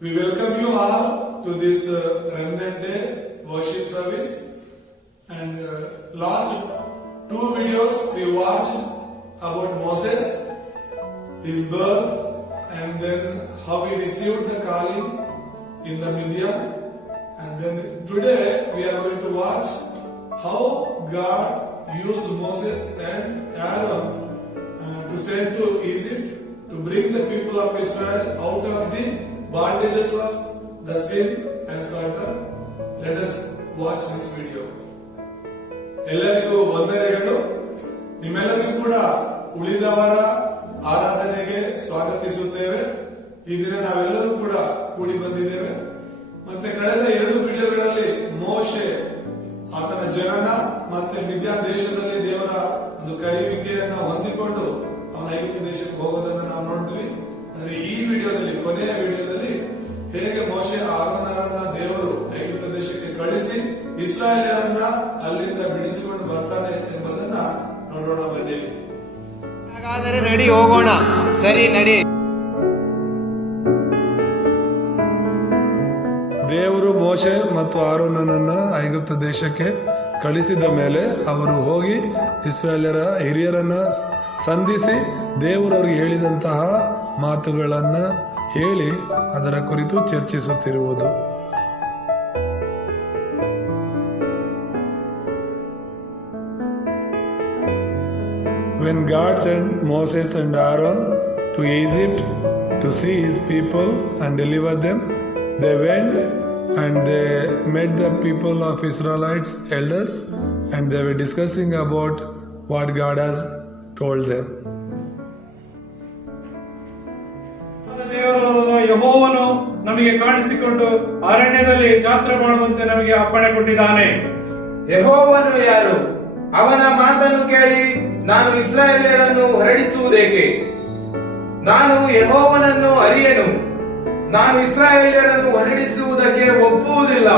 We welcome you all to this Remnant Day worship service. And last two videos we watched about Moses, his birth, and then how he received the calling in the Midian. And then today we are going to watch how God used Moses and Aaron to send to Egypt to bring the people of Israel out of the bondages of the sin and Satan. Let us watch this video. ಎಲ್ಲರಿಗೂ ವಂದನೆಗಳು. ನಿಮ್ಮೆಲ್ಲರಿಗೂ ಕೂಡ ಉಳಿದವರ ಆರಾಧನೆಗೆ ಸ್ವಾಗತಿಸುತ್ತೇವೆ. ಈ ದಿನ ನಾವೆಲ್ಲರೂ ಕೂಡ ಕೂಡಿ ಬಂದಿದ್ದೇವೆ. ಮತ್ತೆ ಕಳೆದ ಎರಡು ವಿಡಿಯೋಗಳಲ್ಲಿ ಮೋಶೆ ಆತನ ಜನನ ಮತ್ತೆ ಮಿದ್ಯಾನ್ ದೇಶದಲ್ಲಿ ದೇವರ ಒಂದು ಕರೆಯುವಿಕೆಯನ್ನು ಹೊಂದಿಕೊಂಡು ಅವನ ಐಗುಪ್ತ ದೇಶಕ್ಕೆ ಹೋಗೋದನ್ನ ನಾವು ನೋಡಿದ್ವಿ. ಅಂದ್ರೆ ಈ ವಿಡಿಯೋದಲ್ಲಿ, ಕೊನೆಯ ವಿಡಿಯೋದಲ್ಲಿ ಹೇಗೆ ಮೋಶೆ ಆರೋನರನ್ನ ದೇವರು ಐಗುಪ್ತ ದೇಶಕ್ಕೆ ಕಳಿಸಿ ಇಸ್ರಾಯೇಲರನ್ನ ಅಲ್ಲಿಂದ ಬಿಡಿಸಿಕೊಂಡು ಬರ್ತಾನೆ ಎಂಬುದನ್ನ ನೋಡೋಣ ಬನ್ನಿ. ಹಾಗಾದರೆ ನಡಿ ಹೋಗೋಣ. ಸರಿ ನಡಿ. ದೇವರು ಮೋಶೆ ಮತ್ತು ಆರೋನನನ್ನ ಐಗುಪ್ತ ದೇಶಕ್ಕೆ ಕಳಿಸಿದ ಮೇಲೆ ಅವರು ಹೋಗಿ ಇಸ್ರಾಯೇಲರ ಹಿರಿಯರನ್ನ ಸಂಧಿಸಿ ದೇವರು ಅವರಿಗೆ ಹೇಳಿದಂತಹ ಮಾತುಗಳನ್ನ ಹೇಳಿ ಅದರ ಕುರಿತು ಚರ್ಚಿಸುತ್ತಿರುವುದು. When God sent Moses and Aaron to Egypt to see his people and deliver them, they went and they met the people of Israelites elders and they were discussing about what God has told them. ಯೆಹೋವನು ನಮಗೆ ಕಾಣಿಸಿಕೊಂಡು ಅರಣ್ಯದಲ್ಲಿ ಜಾತ್ರೆ ಮಾಡುವಂತೆ ನಮಗೆ ಅಪ್ಪಣೆ ಕೊಟ್ಟಿದ್ದಾನೆ. ಯೆಹೋವನು ಯಾರು? ಅವನ ಮಾತನ್ನು ಕೇಳಿ ನಾನು ಇಸ್ರಾಯೇಲ್ಯರನ್ನು ಹೊರಡಿಸುವುದೇಕೆ? ನಾನು ಯೆಹೋವನನ್ನು ಅರಿಯೆನು. ನಾನು ಇಸ್ರಾಯೇಲ್ಯರನ್ನು ಹೊರಡಿಸುವುದಕ್ಕೆ ಒಪ್ಪುವುದಿಲ್ಲ.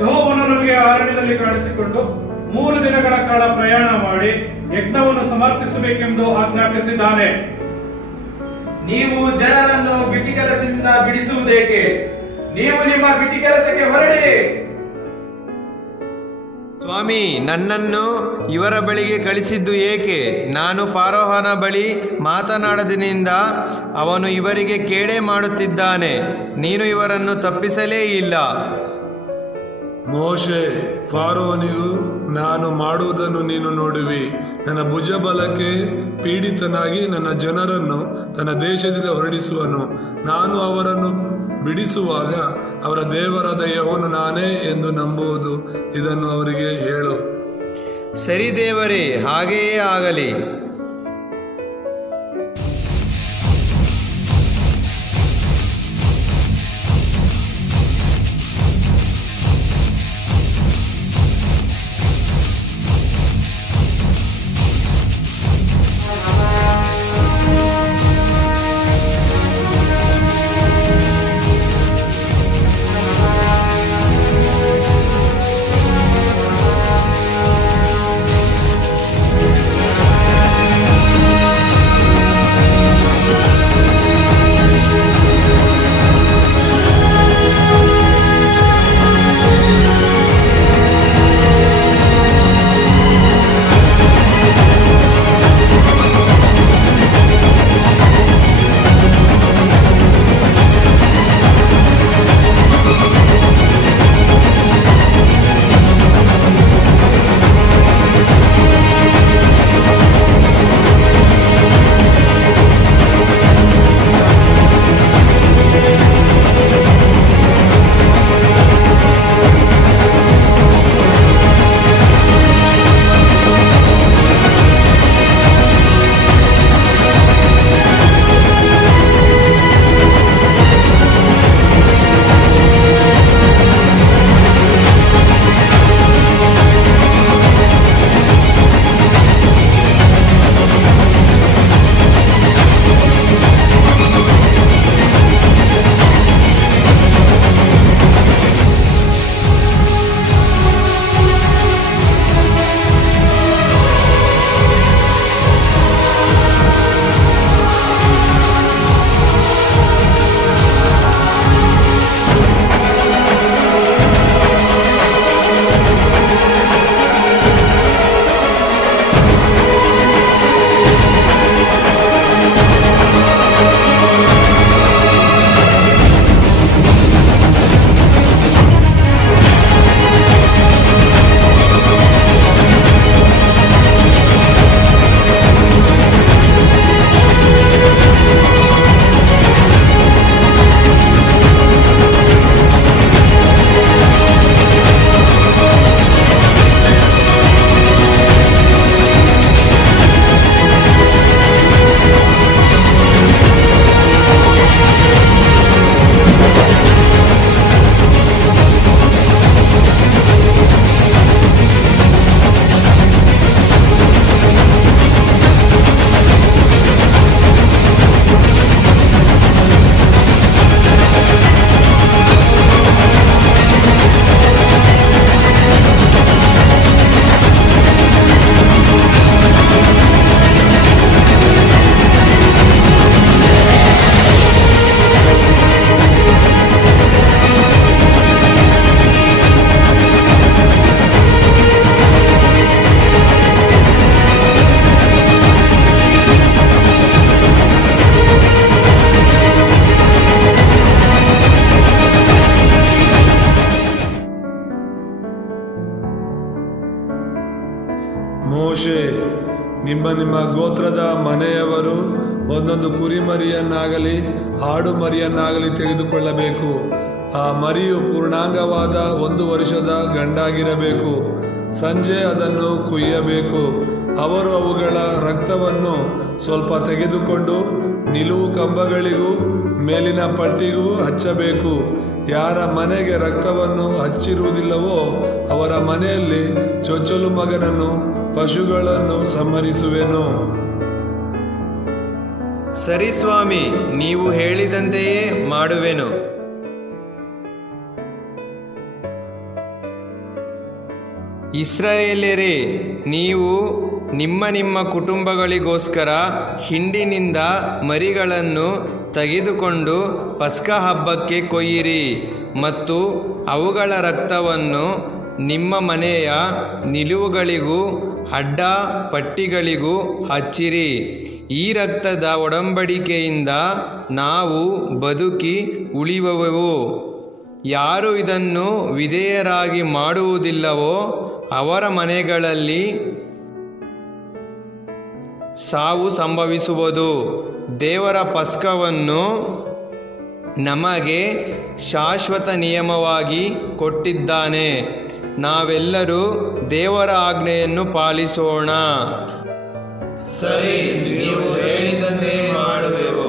ಯೆಹೋವನು ನಮಗೆ ಅರಣ್ಯದಲ್ಲಿ ಕಾಣಿಸಿಕೊಂಡು 3 ದಿನಗಳ ಕಾಲ ಪ್ರಯಾಣ ಮಾಡಿ ಯಜ್ಞವನ್ನು ಸಮರ್ಪಿಸಬೇಕೆಂದು ಆಜ್ಞಾಪಿಸಿದ್ದಾನೆ. ನೀವು ಜನರನ್ನು ಬಿಟ್ಟಿ ಕೆಲಸದಿಂದ ಬಿಡಿಸುವುದೇಕೆ? ನೀವು ನಿಮ್ಮ ಬಿಟ್ಟಿ ಕೆಲಸಕ್ಕೆ ಹೊರಡಿ. ಸ್ವಾಮಿ, ನನ್ನನ್ನು ಇವರ ಬಳಿಗೆ ಕಳಿಸಿದ್ದು ಏಕೆ? ನಾನು ಫರೋಹನ ಬಳಿ ಮಾತನಾಡದಿನಿಂದ ಅವನು ಇವರಿಗೆ ಕೇಡೇ ಮಾಡುತ್ತಿದ್ದಾನೆ. ನೀನು ಇವರನ್ನು ತಪ್ಪಿಸಲೇ ಇಲ್ಲ. ಮೋಶೆ, ಫಾರೋನಿಗೂ ನಾನು ಮಾಡುವುದನ್ನು ನೀನು ನೋಡುವಿ. ನನ್ನ ಭುಜಬಲಕ್ಕೆ ಪೀಡಿತನಾಗಿ ನನ್ನ ಜನರನ್ನು ತನ್ನ ದೇಶದಿಂದ ಹೊರಡಿಸುವನು. ನಾನು ಅವರನ್ನು ಬಿಡಿಸುವಾಗ ಅವರ ದೇವರಾದ ಯೆಹೋವನು ನಾನೇ ಎಂದು ನಂಬುವುದು. ಇದನ್ನು ಅವರಿಗೆ ಹೇಳು. ಸರಿ ದೇವರೇ, ಹಾಗೆಯೇ ಆಗಲಿ. ಮೋಶೆ, ನಿಮ್ಮ ನಿಮ್ಮ ಗೋತ್ರದ ಮನೆಯವರು ಒಂದೊಂದು ಕುರಿಮರಿಯನ್ನಾಗಲಿ ಆಡು ಮರಿಯನ್ನಾಗಲಿ ತೆಗೆದುಕೊಳ್ಳಬೇಕು. ಆ ಮರಿಯು ಪೂರ್ಣಾಂಗವಾದ 1 ವರ್ಷದ ಗಂಡಾಗಿರಬೇಕು. ಸಂಜೆ ಅದನ್ನು ಕುಯ್ಯಬೇಕು. ಅವರು ಅವುಗಳ ರಕ್ತವನ್ನು ಸ್ವಲ್ಪ ತೆಗೆದುಕೊಂಡು ನಿಲುವು ಕಂಬಗಳಿಗೂ ಮೇಲಿನ ಪಟ್ಟಿಗೂ ಹಚ್ಚಬೇಕು. ಯಾರ ಮನೆಗೆ ರಕ್ತವನ್ನು ಹಚ್ಚಿರುವುದಿಲ್ಲವೋ ಅವರ ಮನೆಯಲ್ಲಿ ಚೊಚ್ಚಲು ಮಗನನ್ನು ಪಶುಗಳನ್ನು ಸಂಹರಿಸುವೆನು. ಸರಿ ಸ್ವಾಮಿ, ನೀವು ಹೇಳಿದಂತೆಯೇ ಮಾಡುವೆನು. ಇಸ್ರಾಯೇಲ್ಯರೇ, ನೀವು ನಿಮ್ಮ ನಿಮ್ಮ ಕುಟುಂಬಗಳಿಗೋಸ್ಕರ ಹಿಂಡಿನಿಂದ ಮರಿಗಳನ್ನು ತೆಗೆದುಕೊಂಡು ಪಸ್ಕ ಹಬ್ಬಕ್ಕೆ ಕೊಯ್ಯಿರಿ ಮತ್ತು ಅವುಗಳ ರಕ್ತವನ್ನು ನಿಮ್ಮ ಮನೆಯ ನಿಲುವುಗಳಿಗೂ ಅಡ್ಡ ಪಟ್ಟಿಗಳಿಗೂ ಹಚ್ಚಿರಿ. ಈ ರಕ್ತದ ಒಡಂಬಡಿಕೆಯಿಂದ ನಾವು ಬದುಕಿ ಉಳಿಯುವೆವು. ಯಾರು ಇದನ್ನು ವಿಧೇಯರಾಗಿ ಮಾಡುವುದಿಲ್ಲವೋ ಅವರ ಮನೆಗಳಲ್ಲಿ ಸಾವು ಸಂಭವಿಸುವುದು. ದೇವರ ಪಸ್ಕವನ್ನು ನಮಗೆ ಶಾಶ್ವತ ನಿಯಮವಾಗಿ ಕೊಟ್ಟಿದ್ದಾನೆ. ನಾವೆಲ್ಲರೂ ದೇವರ ಆಜ್ಞೆಯನ್ನು ಪಾಲಿಸೋಣ. ಸರಿ, ನೀವು ಹೇಳಿದಂತೆ ಮಾಡುವೆವು.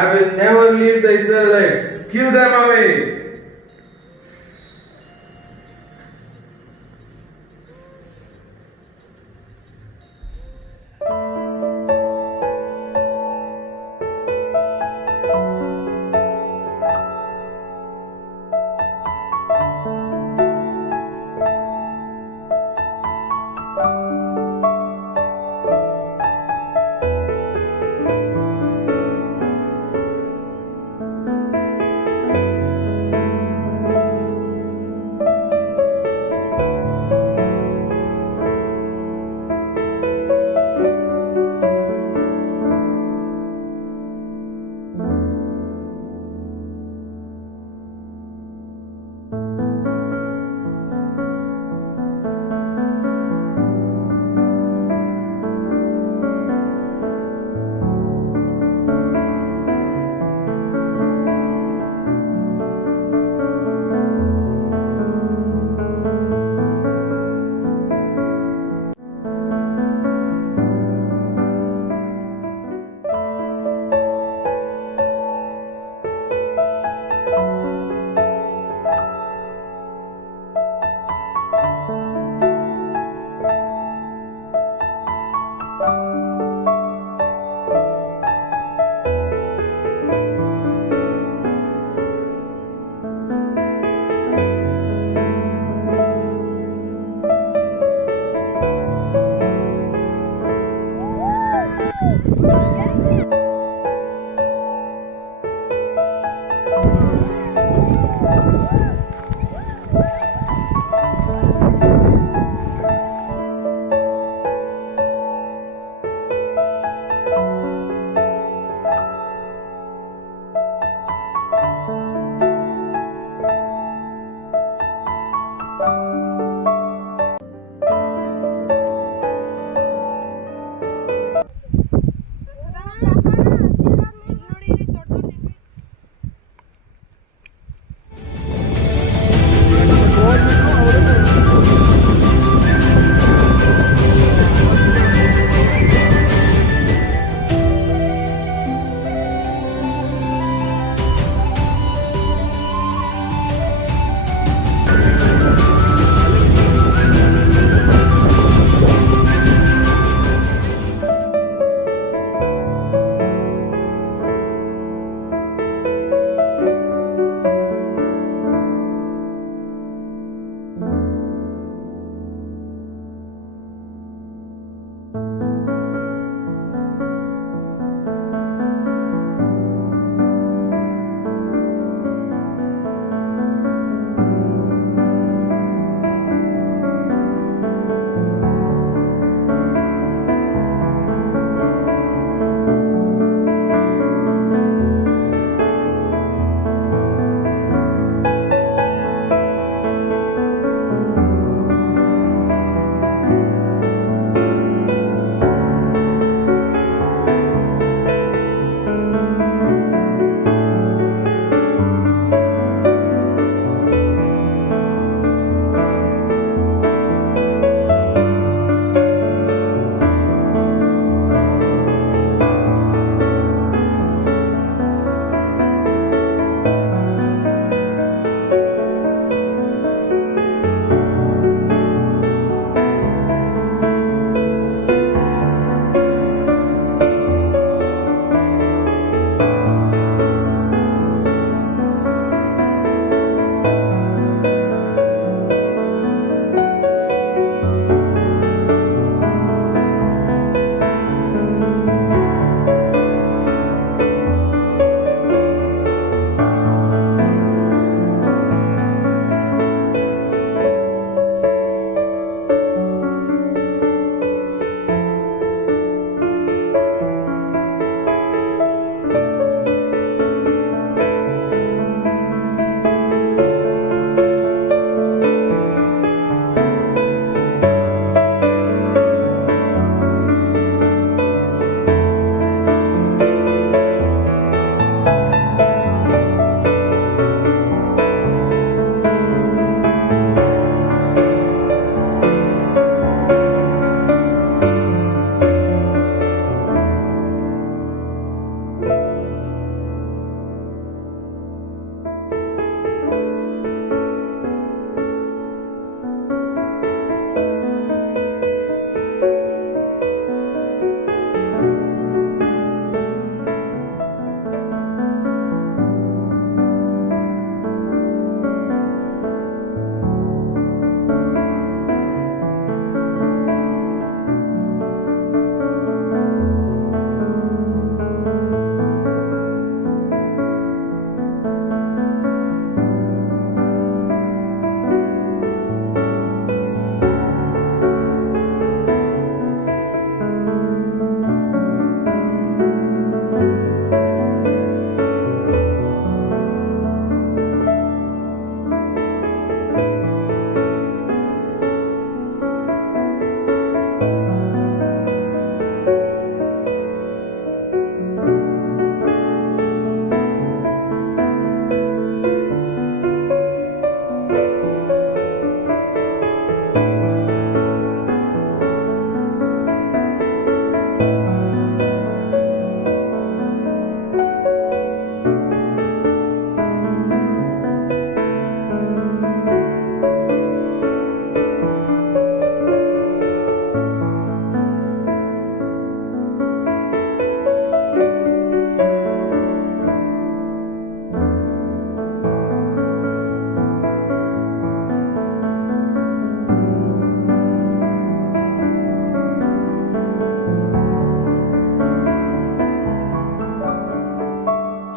I will never leave the Israelites. Kill them away. Sudah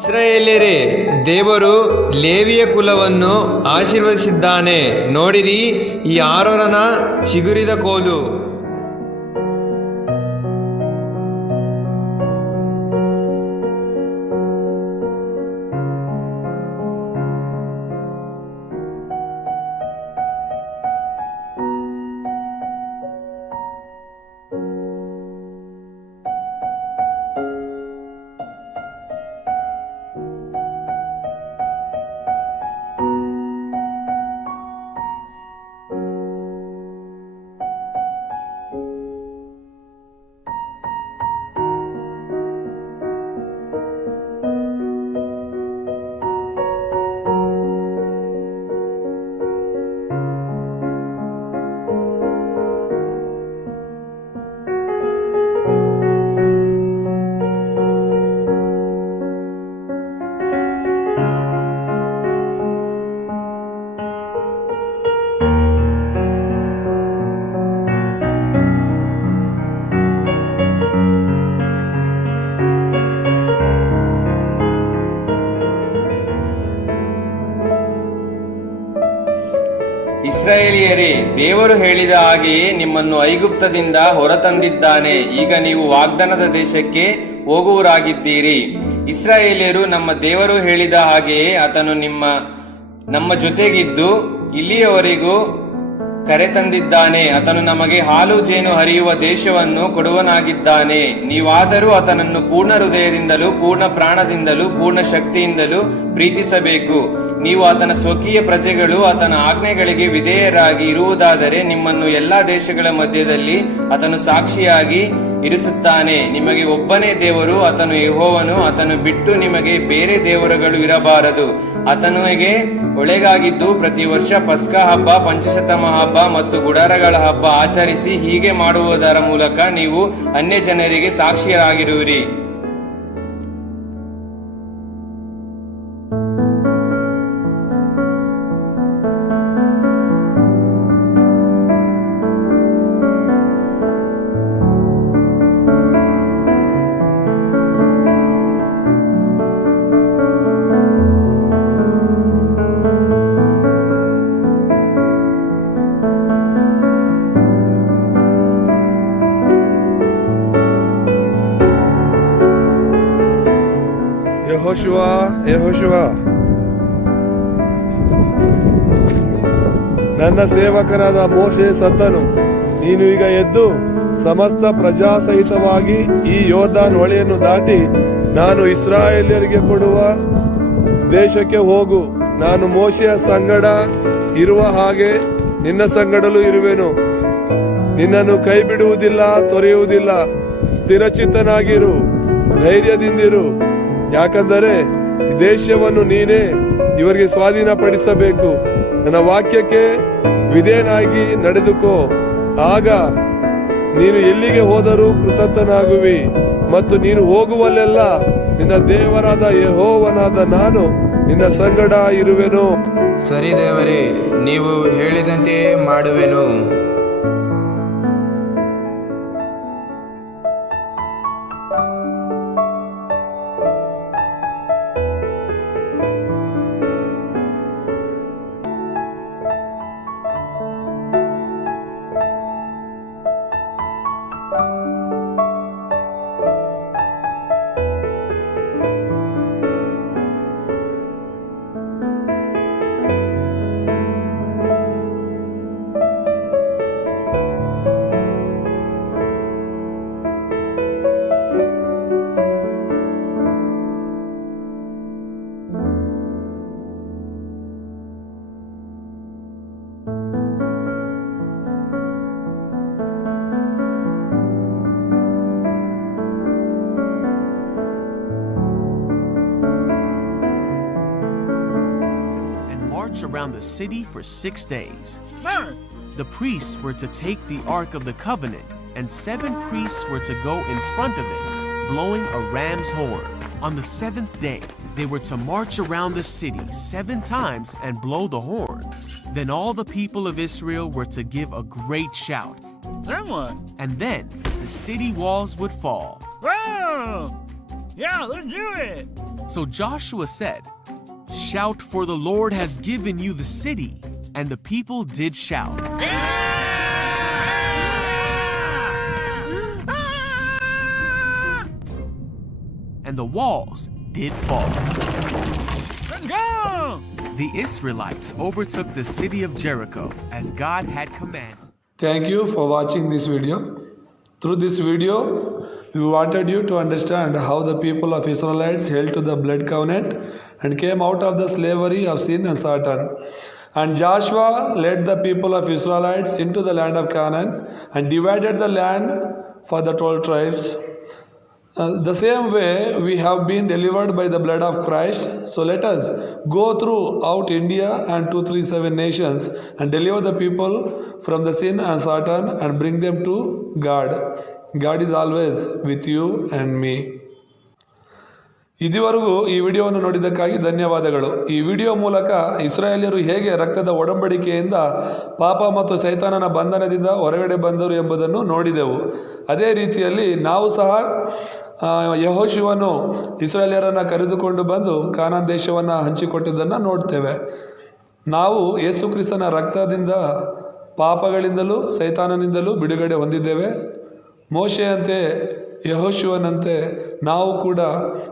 ಇಸ್ರಾಯೇಲ್ಯರೇ, ದೇವರು ಲೇವಿಯ ಕುಲವನ್ನು ಆಶೀರ್ವದಿಸಿದ್ದಾನೆ. ನೋಡಿರಿ, ಈ ಆರೋನನ ಚಿಗುರಿದ ಕೋಲು. ಇಸ್ರಾಯೇಲಿಯರೇ, ದೇವರು ಹೇಳಿದ ಹಾಗೆಯೇ ನಿಮ್ಮನ್ನು ಐಗುಪ್ತದಿಂದ ಹೊರತಂದಿದ್ದಾನೆ. ಈಗ ನೀವು ವಾಗ್ದಾನದ ದೇಶಕ್ಕೆ ಹೋಗುವರಾಗಿದ್ದೀರಿ. ಇಸ್ರಾಯೇಲಿಯರು, ನಮ್ಮ ದೇವರು ಹೇಳಿದ ಹಾಗೆಯೇ ಆತನು ನಮ್ಮ ಜೊತೆಗಿದ್ದು ಇಲ್ಲಿಯವರೆಗೂ ಕರೆತಂದಿದ್ದಾನೆ. ಆತನು ನಮಗೆ ಹಾಲು ಜೇನು ಹರಿಯುವ ದೇಶವನ್ನು ಕೊಡುವನಾಗಿದ್ದಾನೆ. ನೀವಾದರೂ ಆತನನ್ನು ಪೂರ್ಣ ಹೃದಯದಿಂದಲೂ ಪೂರ್ಣ ಪ್ರಾಣದಿಂದಲೂ ಪೂರ್ಣ ಶಕ್ತಿಯಿಂದಲೂ ಪ್ರೀತಿಸಬೇಕು. ನೀವು ಆತನ ಸ್ವಕೀಯ ಪ್ರಜೆಗಳು ಆತನ ಆಜ್ಞೆಗಳಿಗೆ ವಿಧೇಯರಾಗಿ ಇರುವುದಾದರೆ ನಿಮ್ಮನ್ನು ಎಲ್ಲಾ ದೇಶಗಳ ಮಧ್ಯದಲ್ಲಿ ಆತನು ಸಾಕ್ಷಿಯಾಗಿ ಇರಿಸುತ್ತಾನೆ. ನಿಮಗೆ ಒಬ್ಬನೇ ದೇವರು, ಆತನು ಯೆಹೋವನು. ಆತನು ಬಿಟ್ಟು ನಿಮಗೆ ಬೇರೆ ದೇವರುಗಳು ಇರಬಾರದು. ಆತನಿಗೆ ಒಳಗಾಗಿದ್ದು ಪ್ರತಿ ವರ್ಷ ಪಸ್ಕ ಹಬ್ಬ, ಪಂಚಶತಮ ಹಬ್ಬ ಮತ್ತು ಗುಡಾರಗಳ ಹಬ್ಬ ಆಚರಿಸಿ. ಹೀಗೆ ಮಾಡುವುದರ ಮೂಲಕ ನೀವು ಅನ್ಯ ಜನರಿಗೆ ಸಾಕ್ಷಿಯರಾಗಿರುವಿರಿ. ಯೆಹೋಶುವ, ನನ್ನ ಸೇವಕನಾದ ಮೋಶೆ ಸತ್ತನು. ನೀನು ಈಗ ಎದ್ದು ಸಮಸ್ತ ಪ್ರಜಾ ಸಹಿತವಾಗಿ ಈ ಯೋರ್ದಾನ್ ಹೊಳೆಯನ್ನು ದಾಟಿ ನಾನು ಇಸ್ರಾಯೇಲ್ಯರಿಗೆ ಕೊಡುವ ದೇಶಕ್ಕೆ ಹೋಗು. ನಾನು ಮೋಶೆಯ ಸಂಗಡ ಇರುವ ಹಾಗೆ ನಿನ್ನ ಸಂಗಡಲೂ ಇರುವೆನು. ನಿನ್ನನ್ನು ಕೈ ಬಿಡುವುದಿಲ್ಲ, ತೊರೆಯುವುದಿಲ್ಲ. ಸ್ಥಿರಚಿತ್ತನಾಗಿರು, ಧೈರ್ಯದಿಂದಿರು. ಯಾಕಂದರೆ ಈ ದೇಶವನ್ನು ನೀನೇ ಇವರಿಗೆ ಸ್ವಾಧೀನಪಡಿಸಬೇಕು. ನನ್ನ ವಾಕ್ಯಕ್ಕೆ ವಿಧೇಯನಾಗಿ ನಡೆದುಕೋ. ಆಗ ನೀನು ಎಲ್ಲಿಗೆ ಹೋದರೂ ಕೃತಜ್ಞನಾಗುವಿ. ಮತ್ತು ನೀನು ಹೋಗುವಲ್ಲೆಲ್ಲ ನಿನ್ನ ದೇವರಾದ ಯೆಹೋವನಾದ ನಾನು ನಿನ್ನ ಸಂಗಡ ಇರುವೆನು. ಸರಿ ದೇವರೇ, ನೀವು ಹೇಳಿದಂತೆಯೇ ಮಾಡುವೆನು. Around the city for 6 days. The priests were to take the Ark of the Covenant, and 7 priests were to go in front of it, blowing a ram's horn. On the 7th day, they were to march around the city 7 times and blow the horn. Then all the people of Israel were to give a great shout. And then the city walls would fall. Whoa! Yeah, let's do it! So Joshua said, "Shout, for the Lord has given you the city." And the people did shout. And the walls did fall. The Israelites overtook the city of Jericho as God had commanded. Thank you for watching this video. Through this video, we wanted you to understand how the people of Israelites held to the blood covenant and came out of the slavery of sin and Satan. And Joshua led the people of Israelites into the land of Canaan and divided the land for the 12 tribes. The same way we have been delivered by the blood of Christ. So let us go throughout India and 237 nations and deliver the people from the sin and Satan and bring them to God. God is always with you and me. ಇದುವರೆಗೂ ಈ ವಿಡಿಯೋವನ್ನು ನೋಡಿದ್ದಕ್ಕಾಗಿ ಧನ್ಯವಾದಗಳು. ಈ video ಮೂಲಕ ಇಸ್ರಾಯೇಲ್ಯರು ಹೇಗೆ ರಕ್ತದ ಒಡಂಬಡಿಕೆಯಿಂದ ಪಾಪ ಮತ್ತು ಸೈತಾನನ ಬಂಧನದಿಂದ ಹೊರಗಡೆ ಬಂದರು ಎಂಬುದನ್ನು ನೋಡಿದೆವು. ಅದೇ ರೀತಿಯಲ್ಲಿ ನಾವು ಸಹ ಯೆಹೋಶುವನು ಇಸ್ರಾಯೇಲ್ಯರನ್ನು ಕರೆದುಕೊಂಡು ಬಂದು ಕಾನಾನ್ ದೇಶವನ್ನು ಹಂಚಿಕೊಟ್ಟಿದ್ದನ್ನು ನೋಡ್ತೇವೆ. ನಾವು ಯೇಸು ಕ್ರಿಸ್ತನ ರಕ್ತದಿಂದ ಪಾಪಗಳಿಂದಲೂ ಸೈತಾನನಿಂದಲೂ ಬಿಡುಗಡೆ ಹೊಂದಿದ್ದೇವೆ. ಮೋಶೆಯಂತೆ ಯೆಹೋಶುವನಂತೆ ನಾವು ಕೂಡ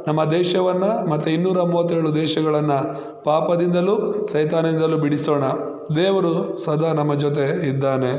ನಮ್ಮ ದೇಶವನ್ನು ಮತ್ತು 237 ದೇಶಗಳನ್ನು ಪಾಪದಿಂದಲೂ ಸೈತಾನದಿಂದಲೂ ಬಿಡಿಸೋಣ. ದೇವರು ಸದಾ ನಮ್ಮ ಜೊತೆ ಇದ್ದಾನೆ.